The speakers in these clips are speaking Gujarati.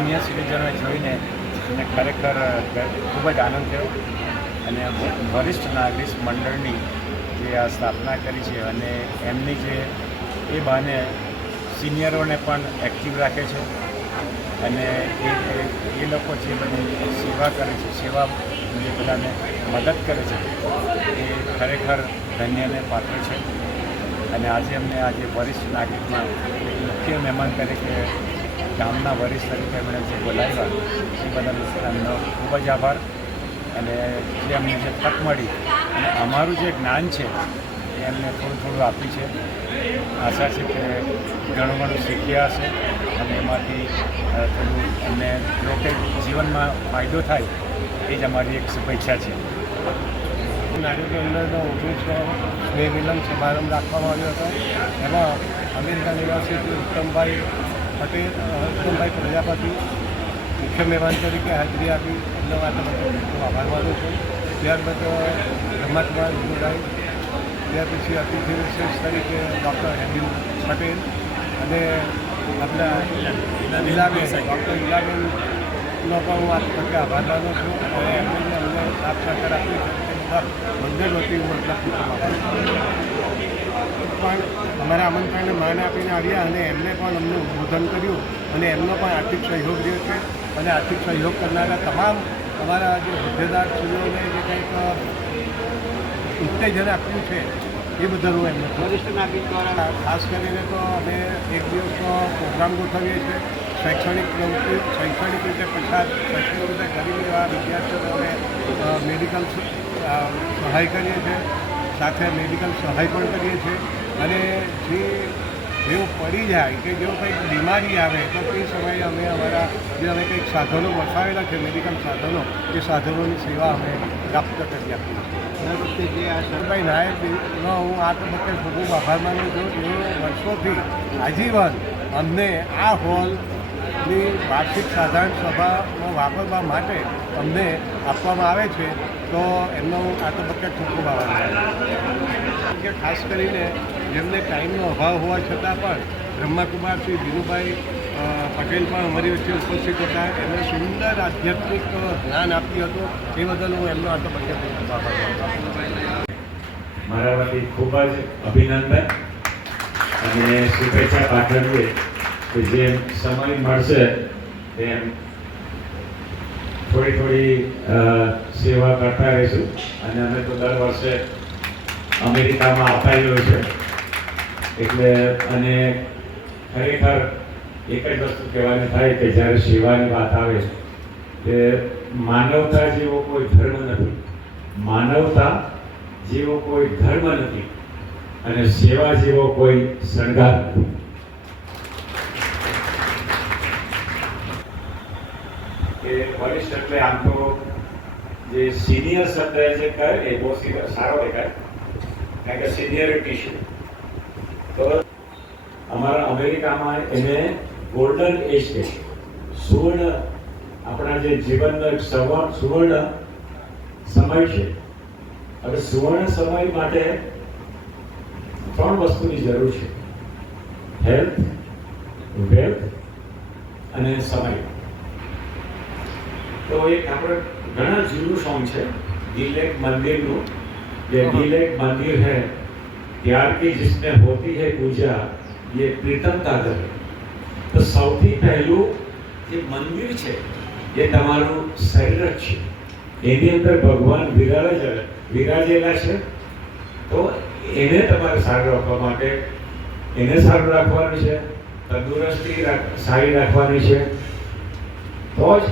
સિનિયર સિટીઝનોને જોઈને મને ખરેખર ખૂબ જ આનંદ થયો અને વરિષ્ઠ નાગરિક મંડળની જે આ સ્થાપના કરી છે અને એમની જે એ બહાને સિનિયરોને પણ એક્ટિવ રાખે છે અને એ લોકો જે બધી સેવા કરે છે, સેવા જે બધાને મદદ કરે છે એ ખરેખર ધન્યને પાત્ર છે. અને આજે અમને આજે વરિષ્ઠ નાગરિકમાં મુખ્ય મહેમાન તરીકે ગામના વરિષ્ઠ તરીકે એમણે જે બોલાવ્યા એ બદલ એમનો ખૂબ જ આભાર. અને જે અમને જે તક મળી અને અમારું જે જ્ઞાન છે એ એમને થોડું આપ્યું છે. આશા છે કે ઘણું ઘણું શીખ્યા હશે અને એમાંથી થોડું અમને જો કંઈક જીવનમાં ફાયદો થાય એ જ અમારી એક શુભેચ્છા છે. નાગરિક મંડળનો 19 સ્નેહ મિલન સમારંભ રાખવામાં આવ્યો હતો. એમાં અમેરિકા યુનિવર્સિટી ઉત્તમભાઈ પ્રજાપતિ મુખ્ય મહેમાન તરીકે હાજરી આપી એમના માટે ખૂબ આભાર માનું છું. ત્યારબાદ રમતમાં જોડાઈ, ત્યાર પછી અતિથિ વિશેષ તરીકે ડૉક્ટર હેબિલ પટેલ અને આપણા ડૉક્ટર ઈલાબેનનો પણ હું આ વખતે આભાર માનું છું અને એમને અમને સાથ સહકાર આપ્યો છે મંદિર વતી હું પણ અમારા આમંત્રણને માન આપીને આવ્યા અને એમને પણ અમને ઉદ્બોધન કર્યું અને એમનો પણ આર્થિક સહયોગ રહ્યો છે. અને આર્થિક સહયોગ કરનારા તમામ અમારા જે હોદ્દેદારશ્રીઓને જે કંઈક ઉત્તેજન આપ્યું છે એ બદલ હું એમને વરિષ્ઠ નાગરિક દ્વારા ખાસ કરીને તો અમે એક દિવસનો પ્રોગ્રામ ગોઠવીએ છીએ. શૈક્ષણિક પ્રવૃત્તિ, શૈક્ષણિક રીતે પછાત, શૈક્ષણિક રીતે ગરીબ એવા વિદ્યાર્થીઓને મેડિકલ સહાય કરીએ છીએ, સાથે મેડિકલ સહાય પણ કરીએ છીએ. અને જેઓ પડી જાય કે જેઓ કંઈક બીમારી આવે તો તે સમયે અમે અમારા જે અમે કંઈક સાધનો વસાવેલા છે, મેડિકલ સાધનો, એ સાધનોની સેવા અમે પ્રાપ્ત કરી આપીએ છીએ. જે આ સરભાઈ નાયકનો હું આ તબક્કે ખૂબ આભાર માનું છું. જેઓ વર્ષોથી આજીવન અમને આ હોલની વાર્ષિક સાધારણ સભામાં વાપરવા માટે અમને આપવામાં આવે છે, તો એમનો હું આ તબક્કે ખૂબ આભાર માનું છું. ખાસ કરીને જેમને ટાઈમનો અભાવ હોવા છતાં પણ બ્રહ્માકુમાર શ્રી ધીરુભાઈ પટેલ પણ અમારી વચ્ચે ઉપસ્થિત હતા. એમને સુંદર આધ્યાત્મિક જ્ઞાન આપ્યું હતું. એ બદલ હું એમનો આ તબક્કે ખૂબ આભાર માનું છું. મારા વતી ખૂબ જ અભિનંદન અને શુભેચ્છા પાઠવીએ કે જેમ સમય મળશે તેમ થોડી સેવા કરતા રહીશું. અને અમે તો દર વર્ષે અમેરિકામાં અપાયેલો છે એટલે અને ખરેખર એક જ વસ્તુ કહેવાની થાય કે જ્યારે સેવાની વાત આવે કે માનવતા જેવો કોઈ ધર્મ નથી, માનવતા જેવો કોઈ ધર્મ નથી અને સેવા જેવો કોઈ શણગાર નથી. કે વરિષ્ઠ એટલે આમ તો જે સિનિયર શબ્દ જે કહે એ બહુ સારો દેખાય, કારણ કે સિનિયરિટી છે. તો અમારા અમેરિકામાં એને ગોલ્ડન એજ કહે છે, સુવર્ણ, આપણા જે જીવનનો એક સુવર્ણ સમય છે. હવે સુવર્ણ સમય માટે 3 વસ્તુની જરૂર છે: હેલ્થ, વેલ્થ અને સમય. તો એક આપણે ઘણા જૂનું સોંગ છે દિલ એક મંદિરનું, ये दिल एक मंदिर है, प्यार की जिसमें होती है पूजा, ये प्रीतमता घर. तो સૌથી પહેલું જે મંદિર છે એ તમારું શરીર જ છે. એની અંદર ભગવાન વિરાજેલા છે. તો એને તમારે સારું રાખવા માટે એને સારું રાખવાનું છે, તંદુરસ્તી સારી રાખવાની છે. તો જ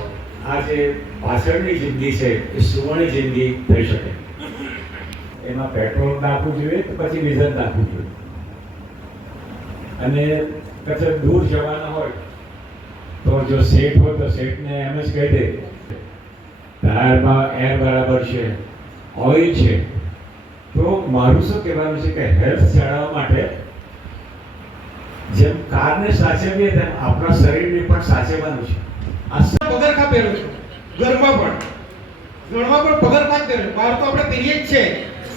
આ જે પાછળની જિંદગી છે એ સુવર્ણ જિંદગી થઈ શકે. એમાં પેટ્રોલ નાખવું જોઈએ તો પછી ડીઝલ નાખવું જોઈએ. અને કદાચ દૂર જવાના હોય તો જો સેટ હોય તો સેટને એમ જ કહી દે ટાયરમાં એર બરાબર છે, ઓઇલ છે. તો મારું શું કહેવાનું છે કે હેલ્થ જાળવવા માટે જેમ કારને સાચવીએ તેમ આપણા શરીરને પણ સાચવવાનું છે. આ પગરખા પહેરું છું, ઘરમાં પણ પગરખા જ પહેરું. બહાર તો આપણે પહેરીએ જ છે,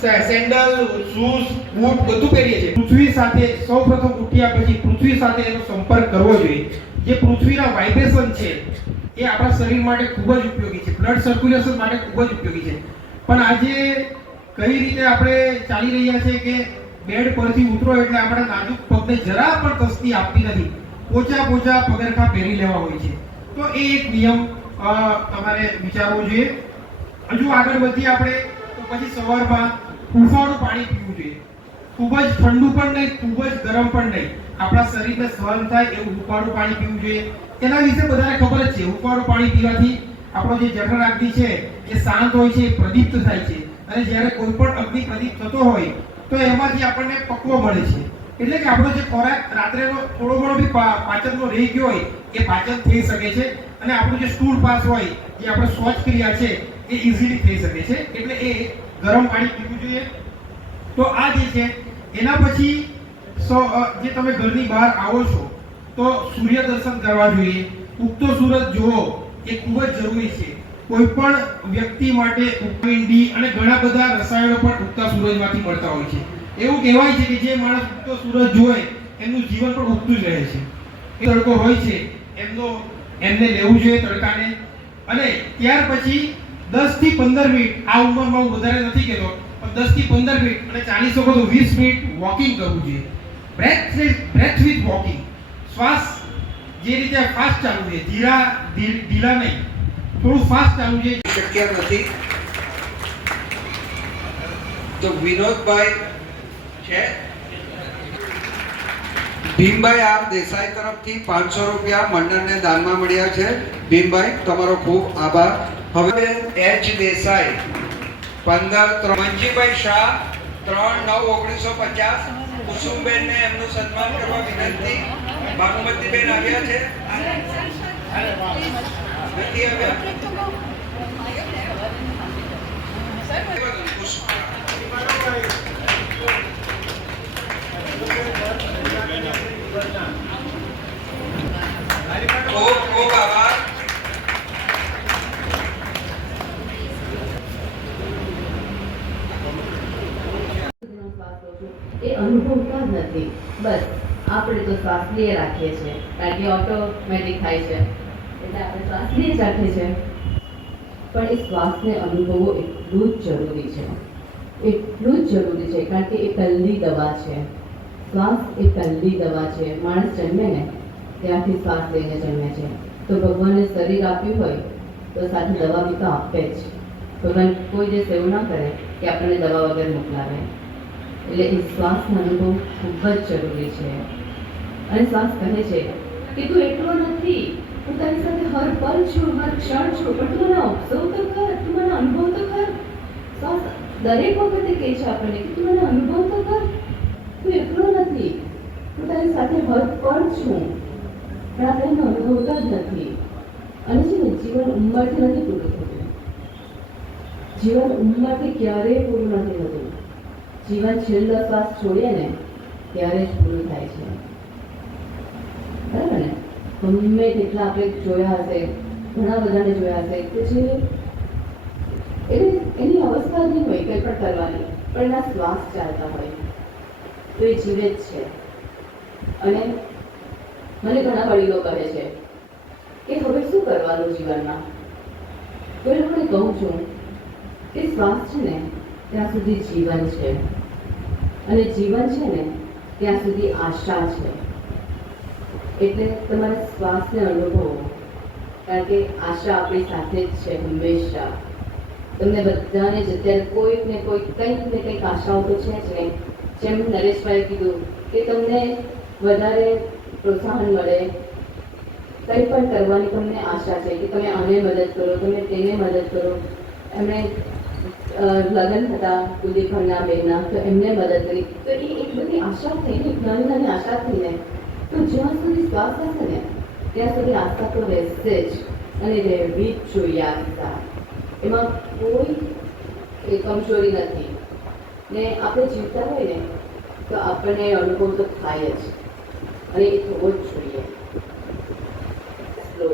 સેન્ડલ, શૂઝ, બૂટ બધું પહેરીએ છીએ. પૃથ્વી સાથે સૌપ્રથમ ઉઠ્યા પછી પૃથ્વી સાથે એનો સંપર્ક કરવો જોઈએ. જે પૃથ્વીના વાઇબ્રેશન છે એ આપણા શરીર માટે ખૂબ જ ઉપયોગી છે, બ્લડ સર્ક્યુલેશન માટે ખૂબ જ ઉપયોગી છે. પણ આજે કઈ રીતે આપણે ચાલી રહ્યા છે કે બેડ પરથી ઉતરો એટલે આપણા નાજુક પગને જરા પણ તસ્તી આપતી નથી, પોચા પોચા પગરખા પહેરી લેવા હોય છે. તો એ એક નિયમ તમારે વિચારવો જોઈએ. હજુ આગળ વધીએ આપણે તો પછી સવારમાં હૂંફાળું પાણી પીવું જોઈએ. ખૂબ જ ઠંડુ પણ નહીં, ખૂબ જ ગરમ પણ નહીં, આપણા શરીરને સહન થાય એવું હૂંફાળું પાણી પીવું જોઈએ. એના વિશે બધાને ખબર જ છે, હૂંફાળું પાણી પીવાથી આપણો જે જઠરાગ્નિ છે એ શાંત હોય છે, પ્રદીપ્ત થાય છે, અને જ્યારે કોઈ પણ અગ્નિ પ્રદીપ્ત થતો હોય તો એમાંથી આપણને પક્વ મળે છે. એટલે કે આપણો જે ખોરાક રાત્રેનો થોડો ઘણો બી પાચનનો રહી ગયો હોય એ પાચન થઈ શકે છે, અને આપણું જે સ્ટૂળ પાસ હોય, જે આપણે શૌચ ક્રિયા છે એ ઇઝીલી થઈ શકે છે. એટલે એ ગરમ પાણી પીવું જોઈએ. તો આ જે છે એના પછી જે તમે ઘરની બહાર આવો છો તો સૂર્ય દર્શન કરવા જોઈએ. ઉગતો સૂરજ જોવો એ ખૂબ જ જરૂરી છે. કોઈ પણ વ્યક્તિ માટે વિટામિન ડી અને ઘણા બધા રસાયણો પણ ઉગતા સૂરજમાંથી મળતા હોય છે. એવું કહેવાય છે કે જે માણસ ઉગતો સૂરજ જોવે એમનું જીવન પણ ઉગતું જ રહે છે. એ તડકો હોય છે એમને લેવું જોઈએ તડકાને. અને ત્યાર પછી 10 થી 15 મિનિટ, આ ઉંમરમાં હું વધારે નથી કહેતો, પણ 10 થી 15 મિનિટ અને ચાલી શકો તો 20 મિનિટ વોકિંગ કરવું જોઈએ. બ્રેથ વિથ વોકિંગ, શ્વાસ જે રીતે ફાસ્ટ ચાલુ છે, ઢીલા નહીં, થોડું ફાસ્ટ ચાલુ છે. શક્ય નથી. તો વિનોદભાઈ છે, ભીમભાઈ આર દેસાઈ તરફથી 500 રૂપિયા મંડળને દાનમાં મળ્યા છે. ભીમભાઈ તમારો ખૂબ આભાર. હવે એચ દેસાઈ 15 મંજીભાઈ શાહ 3/9/1950, કુસુમબેનને એમનું સન્માન કરવા વિનંતી. ભાનુમતીબેન આવ્યા છે? નથી આવ્યા? ખૂબ ખૂબ આભાર. એ અનુભવતા જ નથી. બસ આપણે તો શ્વાસ લઈએ રાખીએ છીએ, કારણ કે ઓટોમેટિક થાય છે એટલે આપણે શ્વાસ લઈએ જ રાખીએ છીએ. પણ એ શ્વાસને અનુભવવો એટલું જ જરૂરી છે, એટલું જ જરૂરી છે, કારણ કે એ પહેલી દવા છે. શ્વાસ એ પહેલી દવા છે. માણસ જન્મે ને ત્યાંથી શ્વાસ લઈને જન્મે છે. તો ભગવાને શરીર આપ્યું હોય તો સાથે દવા બી તો આપે જ. ભગવાન કોઈ દિવસ એવું ના કરે કે આપણને દવા વગર મોકલાવે. એટલે એ શ્વાસનો અનુભવ ખૂબ જ જરૂરી છે. અને શ્વાસ કહે છે કે તું એકલો નથી, હું તારી સાથે હર પલ છું, હર ક્ષણ છું, પણ તું મને ઓબ્ઝર્વ તો કર, તું મને અનુભવ તો કર. શ્વાસ દરેક વખતે કહે છે આપણને કે તું મને અનુભવ તો કર, તું એકલો નથી, હું તારી સાથે હર પળ છું. પણ આપણે એને અનુભવતા જ નથી. અને છે ને જીવન ઉંમરથી નથી પૂરું થતું. જીવન ઉંમરથી ક્યારેય પૂરું નથી થતું. જીવન છેલ્લો શ્વાસ છોડીએ ને ત્યારે જ પૂરું થાય છે. બરાબર ને? ગમે તેટલા આપણે જોયા હશે, ઘણા બધાને જોયા હશે કે જે એની અવસ્થા નહીં હોય કંઈ પણ કરવાની, પણ એના શ્વાસ ચાલતા હોય તો એ જીવે જ છે. અને મને ઘણા વડીલો કહે છે કે હવે શું કરવાનું જીવનમાં. તો એ લોકોને કહું છું કે શ્વાસ છે ને ત્યાં સુધી જીવન છે, અને જીવન છે ને ત્યાં સુધી આશા છે. એટલે તમારે શ્વાસને અનુભવો, કારણ કે આશા આપણી સાથે જ છે હંમેશા. તમને બધાને જ અત્યારે કોઈક ને કોઈક કંઈક ને કંઈક આશાઓ તો છે જ નહીં. જેમ નરેશભાઈ કીધું કે તમને વધારે પ્રોત્સાહન મળે, કંઈ પણ કરવાની તમને આશા છે કે તમે આને મદદ કરો, તમે તેને મદદ કરો. એમણે લગ્ન થતા કુલદીપભાઈના બેનના, તો એમને મદદ કરી. તો એ એક બધી આશા થઈને, એક નાની નાની આશા થઈને, તો જ્યાં સુધી શ્વાસ હશે ને ત્યાં સુધી આશા તો રહેશે જ, અને રહેવી જ જોઈએ આશા. એમાં કોઈ કમજોરી નથી. ને આપણે જીવતા હોય ને તો આપણને અનુભવ તો થાય જ, અને એ થવો જ જોઈએ. સ્લો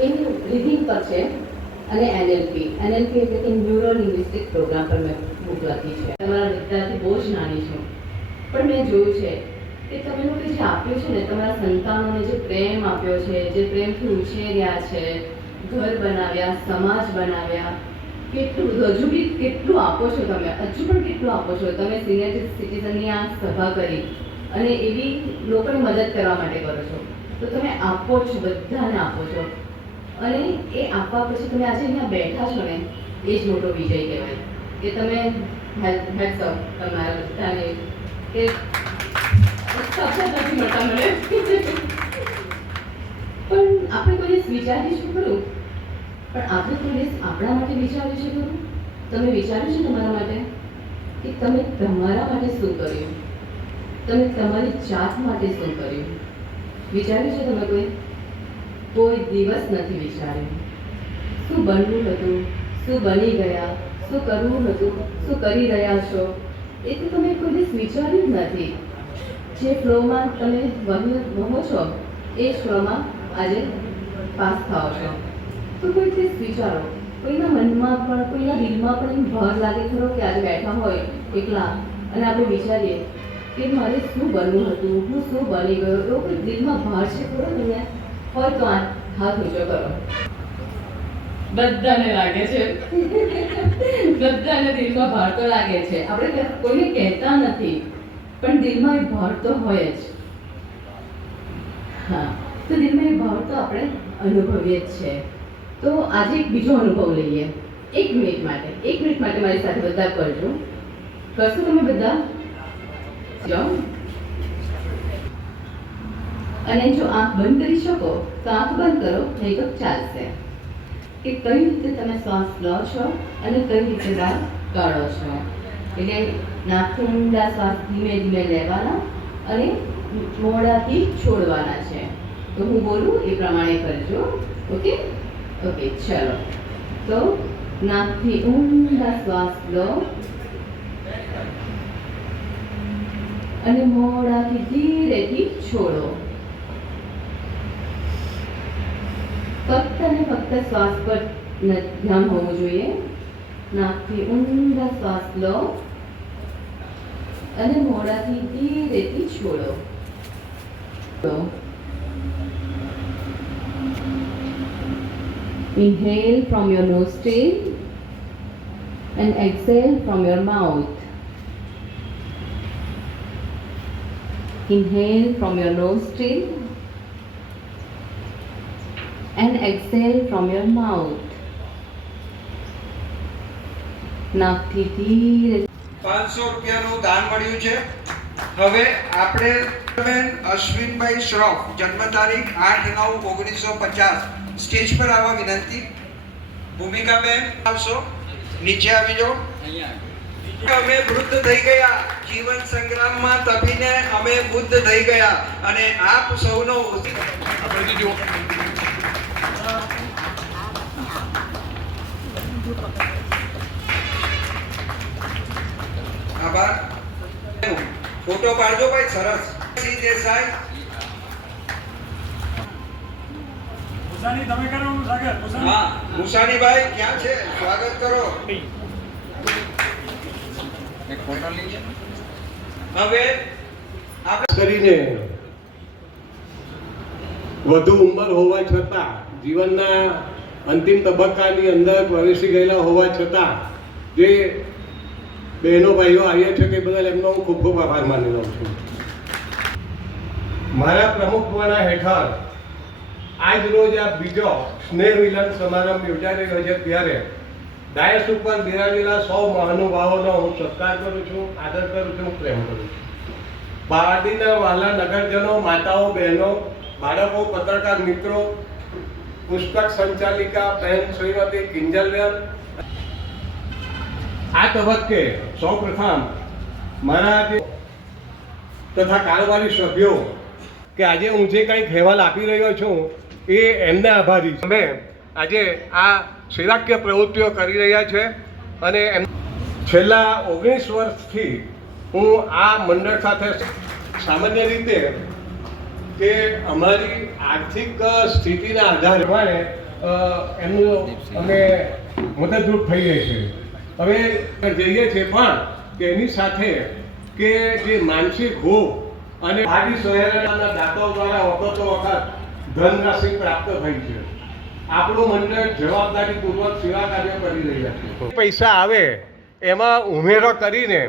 એની બ્રીધિંગ પર છે. અને NLP એટલે કે ન્યુરો લિંગ્વિસ્ટિક પ્રોગ્રામ પર મેં બુક લખી છે. તમારા વિદ્યાર્થી બહુ જ નાની છું, પણ મેં જોયું છે કે તમે લોકો જે આપ્યો છે ને, તમારા સંતાનોને જે પ્રેમ આપ્યો છે, જે પ્રેમથી ઉછેર્યા છે, ઘર બનાવ્યા, સમાજ બનાવ્યા, કેટલું બધું હજુ બી કેટલું આપો છો તમે, હજુ પણ કેટલું આપો છો તમે. સિનિયર સિટીઝનની આ સભા કરી અને એવી લોકોને મદદ કરવા માટે કરો છો, તો તમે આપો છો, બધાને આપો છો. અને એ આપવા પછી તમે આજે અહીંયા બેઠા છો ને, એ જ મોટો વિજય કહેવાય કે તમે હેડ્સ ઓફ તમારા બધાને, કે શબ્દ નથી મળતા મને. પણ આપણે કોઈ દિવસ વિચારીશું ખરું? પણ આપણે કોઈ દિવસ આપણા માટે વિચાર્યું છે ખરું? તમે વિચાર્યું છે તમારા માટે કે તમે તમારા માટે શું કર્યું, તમે તમારી જાત માટે શું કર્યું? વિચાર્યું છે તમે કોઈ દિવસ નથી વિચાર્યું. શું બનવું હતું, શું બની ગયા, શું કરવું હતું, શું કરી રહ્યા છો, એ તો તમે કોઈ દિવસ વિચાર્યું જ નથી. જે ફ્લોમાં તમે વહો છો એ જ ફ્લોમાં આજે પાસ થાઓ છો. તો કોઈ દિવસ વિચારો, કોઈના મનમાં પણ, કોઈના દિલમાં પણ એમ ભાર લાગે ખરો કે આજે બેઠા હોય એકલા અને આપણે વિચારીએ કે મારે શું બનવું હતું, હું શું બની ગયો, એવો કોઈ દિલમાં ભાર છે ખરો તમને? હોય તો હાથ ઊંચો કરો. બધાને લાગે છે. બધાને દિલમાં ભાર તો લાગે છે. આપણે કોઈને કહેતા નથી પણ દિલમાં એ ભાર તો હોય જ. હા, તો દિલમાં એ ભાર તો આપણે અનુભવીએ જ છે. તો આજે એક બીજો અનુભવ લઈએ. 1 મિનિટ માટે, 1 મિનિટ માટે મારી સાથે બધા કરજો. કરશો તમે બધા? જાઓ. અને જો આંખ બંધ કરી શકો તો આંખ બંધ કરો, નહીં તો ચાલશે. કે કઈ રીતે તમે શ્વાસ લો છો અને કઈ રીતે બહાર કાઢો છો. એટલે નાકથી ઊંડા શ્વાસ ધીમે ધીમે લેવાના અને મોઢાથી છોડવાના છે. તો હું બોલું એ પ્રમાણે કરજો. ઓકે? ઓકે, ચલો. તો નાકથી ઊંડા શ્વાસ લો અને મોઢાથી ધીરેથી છોડો. ફક્ત અને ફક્ત શ્વાસ પર ધ્યાન હોવું જોઈએ. નાકથી ઊંડા શ્વાસ લો અને મોઢાથી ધીરેથી છોડો. Inhale from your nostril and exhale from your mouth. Inhale from your nostril and exhale from your mouth. નાકથી ધીરે. 500 રૂપિયાનું દાન મળ્યું છે. હવે આપણે અશ્વિનભાઈ શ્રોફ, જન્મ તારીખ 8/9/1950, સ્ટેજ પર આવવા વિનંતી. ભૂમિકાબેન આવશો, નીચે આવી જાઓ. અમે વૃદ્ધ થઈ ગયા, જીવન સંગ્રામમાં તપીને અમે બુદ્ધ થઈ ગયા અને આપ સૌનો આભાર. ફોટો પાડજો ભાઈ, સરસ. શ્રી દેસાઈ, મુસાની તમે કરવાનું સાગર. હા, મુસાનીભાઈ ક્યાં છે? સ્વાગત કરો. હવે આપણે કરીને વધુ ઉંમર હોવા છતાં, જીવનના અંતિમ તબક્કાની અંદર પ્રવેશી ગયેલા હોવા છતાં જે બહેનો ભાઈઓ આવ્યા છે તે બદલ એમનો હું ખૂબ ખૂબ આભાર માની લઉં છું. મારા પ્રમુખપણા હેઠળ આજ રોજ આ બીજો સ્નેહ મિલન સમારંભ યોજાઈ રહ્યો છે, ત્યારે ડાયસ ઉપર બિરાજેલા 100 મહાનુભાવોનો હું સત્કાર કરું છું, આદર કરું છું, પ્રેમ કરું છું. પારડીના વહાલા નગરજનો, માતાઓ, બહેનો, બાળકો, પત્રકાર મિત્રો, પુસ્તક સંચાલિકા બહેન શ્રીમતી કિંજલબેન, આ તબક્કે સૌપ્રથમ મારા તથા કારોબારી સભ્યો કે આજે હું જે કંઈક અહેવાલ આપી રહ્યો છું એ એમને આભારી છું. અમે આજે આ સેવાકીય પ્રવૃત્તિઓ કરી રહ્યા છે અને છેલ્લા 19 વર્ષથી હું આ મંડળ સાથે સામાન્ય રીતે કે અમારી આર્થિક સ્થિતિના આધારે એમનું અમે મદદરૂપ થઈએ છીએ. હવે જઈએ છીએ પણ કે એની સાથે કે જે માનસિક ભોગ અને આદિ શહેરના દાતાઓ દ્વારા વખતો વખત ધનરાશિ પ્રાપ્ત થઈ છે. આપણું મંડળ જવાબદારીપૂર્વક સેવા કાર્ય કરી રહ્યા છે. પૈસા આવે એમાં ઉમેરો કરીને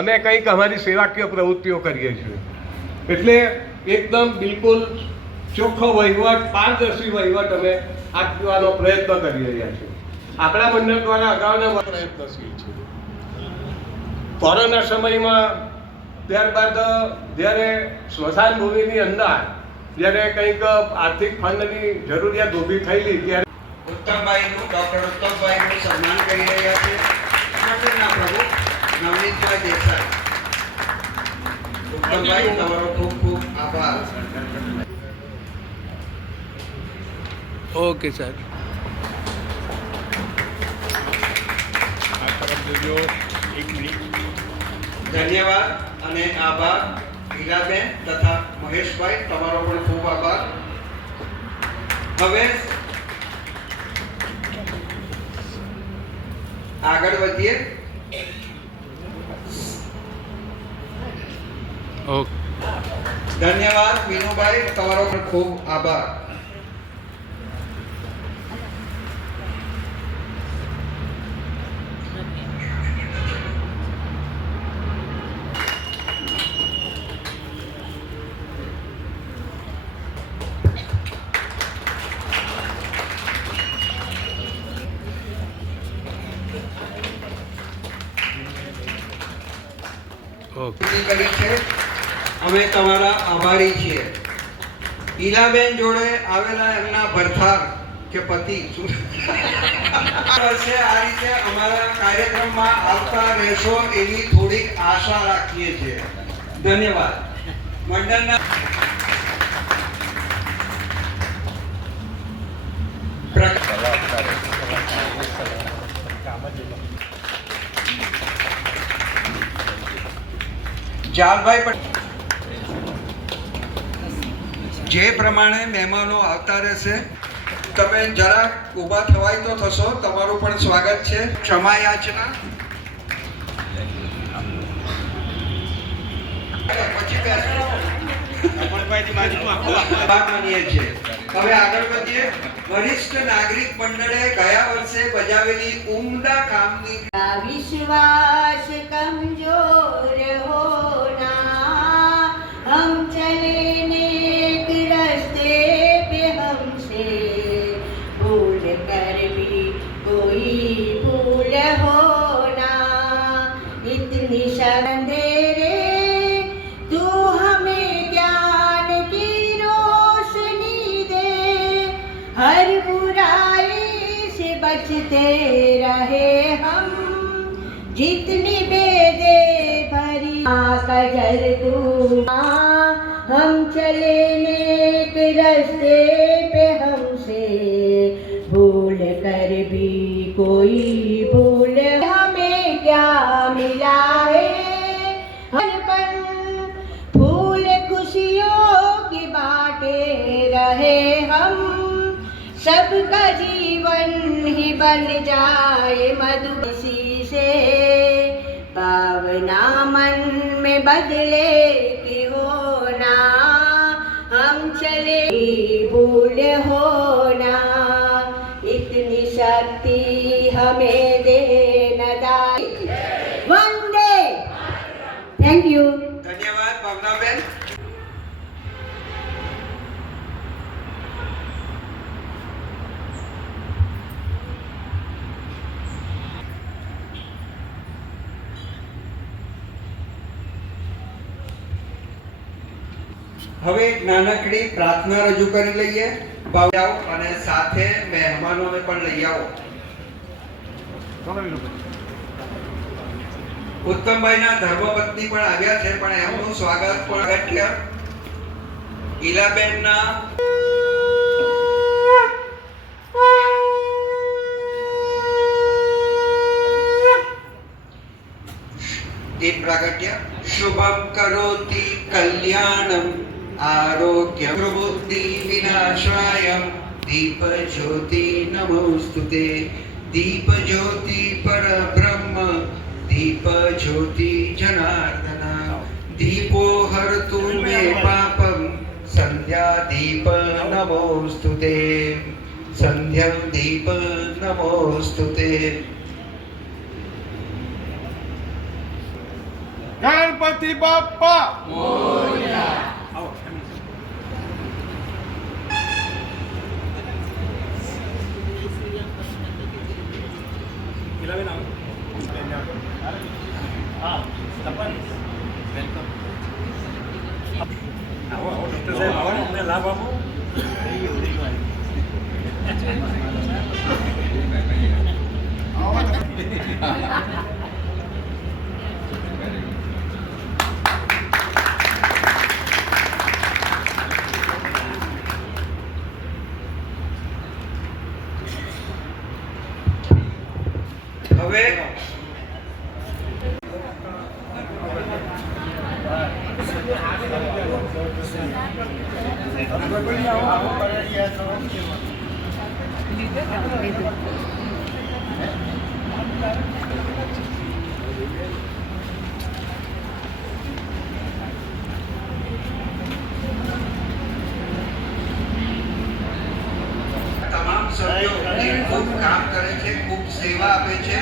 અમે કંઈક અમારી સેવાકીય પ્રવૃત્તિઓ કરીએ છીએ. એટલે એકદમ બિલકુલ ચોખ્ખો વહીવટ, પારદર્શી વહીવટ અમે આપવાનો પ્રયત્ન કરી રહ્યા છીએ. આપણા મંડળ દ્વારા અગાઉના પ્રયત્નશીલ છે. કોરોના સમયમાં ત્યારબાદ જ્યારે સ્મશાન ભૂમિની અંદર જ્યારે કંઈક આર્થિક ફંડની જરૂરિયાત ઊભી થયેલી ત્યારે ઉત્તમભાઈનું, ડૉક્ટર ઉત્તમભાઈનું સન્માન કરી રહ્યા છે મંડળના પ્રમુખ નવનીતભાઈ દેસાઈ. ઉત્તમભાઈ, તમારો ખૂબ ખૂબ આભાર. Okay sir. ધન્યવાદ અને આભાર. ઈલાબેન તથા મહેશભાઈ, તમારો પણ ખૂબ આભાર. હવે આગળ વધીએ. ધન્યવાદ મીનુભાઈ, તમારો પણ ખૂબ આભાર. કરી છે, અમે તમારા આભારી છીએ. ઈલાબેન જોડે આવેલા એમના ભરથાર કે પતિ વર્ષે આ રીતે અમારા કાર્યક્રમમાં આવતા રહેશો એવી થોડીક આશા રાખીએ છીએ. ધન્યવાદ. મંડળના જાલભાઈ પણ જે પ્રમાણે મહેમાનો આવતા રહેશે, તમે જરાક ઊભા થવાય તો થશો. તમારું પણ સ્વાગત છે. ક્ષમા યાચના. પછી માનીએ છીએ. હવે આગળ વધીએ. વરિષ્ઠ નાગરિક મંડળે ગયા વર્ષે બજાવેલી ઉમદા કામની विश्वास कमजोर होना, हम चले नेक रास्ते पे हमसे भूल कर भी कोई भूल होना, इतनी अंधेरे तू हमें ज्ञान की रोशनी दे, हर बुराई से बचते रहे हम, जितनी बेदे भरी कजर तू, हम चले नेक रास्ते पे हमसे भूल कर भी कोई भूल, हमें क्या मिला है हर पल फूल खुशियों की बाटे रहे हम, सबका जीवन ही बन जाए मधुसी से, भावना मन में बदले की होना, हम चले भूल होना, इतनी शक्ति हमें देना दाई. वंदे. Thank you. ધન્યવાદ ભાવનાબેન. હવે એક નાનકડી પ્રાર્થના રજૂ કરી લઈએ. ભાવ અને સાથે મહેમાનોને પણ લઈ આવો. ઉત્તમભાઈના ધર્મપત્ની પણ આવ્યા છે, પણ એમનું સ્વાગત પણ અગત્ય. ઈલાબેનના દીપ પ્રાગટ્ય. શુભમ કરોતિ કલ્યાણમ આરોગ્ય પ્રબુદ્ધિ વિનાશાય, દીપ જ્યોતિ નમોસ્તુતે. દીપ જ્યોતિ પરબ્રહ્મ, દીપ જ્યોતિ જનાર્દન, दीपो हरतु मे पापम संध्या दीप नमोस्तुते संध्या दीप नमोस्तुते ગણપતિ બાપ્પા હવે તમામ સભ્યો જે ખૂબ કામ કરે છે, ખૂબ સેવા આપે છે,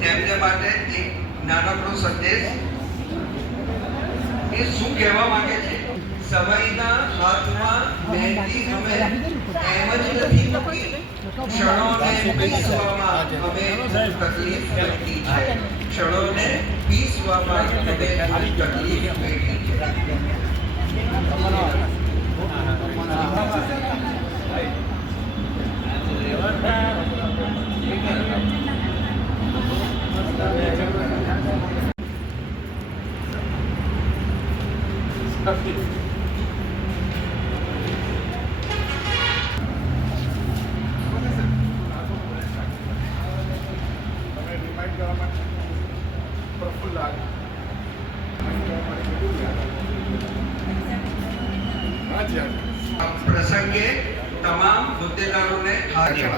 તેમને માટે એક નાનકડો સંદેશ એ શું કહેવા માંગે છે? સમયના હાથમાં મહેંદી અમે એમ જ નથી મૂકી, ક્ષણોને પીસવામાં અમે તકલીફ વેઠી છે, ક્ષણોને પીસવામાં અમે તકલીફ વેઠી છે. આ પ્રસંગે તમામ હોદ્દેદારોને હાજર